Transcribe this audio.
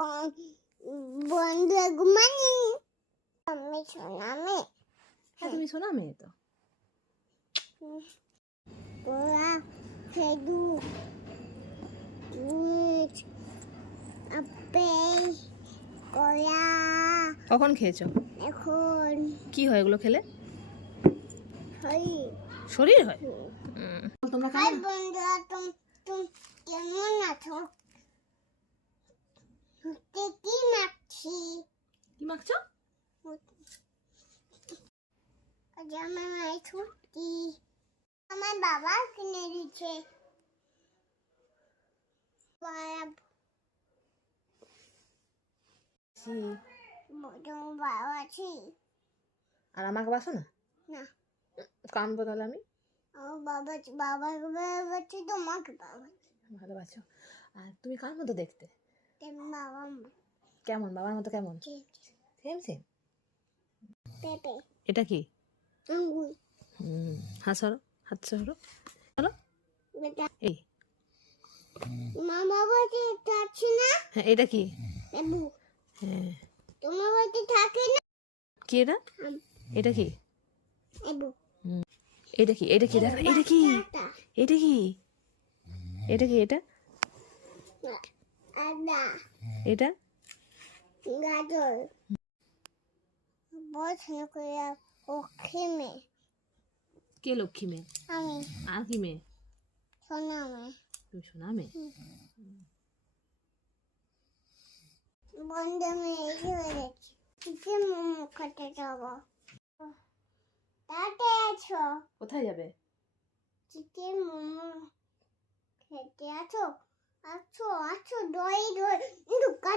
বন্ধু ঘুমানি আমি সোনা মেয়ে। হ্যাঁ তুমি সোনা মেয়ে তো। ওরা খেদু আপেল কলা কখন খেয়েছো? এখন কি হয় এগুলো খেলে? হই শরীর হয়। তোমরা হাই কেমন? বন্ধুরা, তুমি কেমন আছো? কি মাখছি? কি মাখছো? আজ আমার মায়ের ছুটি, আমার বাবা কিনে দিচ্ছে। বাবা আছি আর আমাকে বাসো না? না, কানবো তাহলে আমি। আমার বাবা বাবা বাবাছি, তোমাকে বাবা ভালোবাসো। আর তুমি কার মতো দেখতে? বাবা কেমন? বাবার মতো কেমন? Same same. পেঁপে এটা কি? আঙ্গুর হাত সরো, হাত সরো, চলো। এই মা বাবাতে থাকছে না। হ্যাঁ এটা কি? লেবু হ্যাঁ। তোমার বাড়িতে থাকে না। কি এটা? এটা কি? লেবু এটা কি? এটা কি? দেখো এটা কি? এটা কি? এটা কি? এটা আদা এটা গাজর পছন্দ করে ওকে মেয়ে কে? লক্ষ্মী মেয়ে। আমি আর কি মেয়ে? সোনা মেয়ে। তুমি সোনা মেয়ে। বন্ধু মেয়ে এসে গেছি, কিছু মোমো খেতে যাবো। তাতে আছো? কোথায় যাবে? চিকেন মোমো খেতে আছো? আছো আছো, দই দই ঢুকা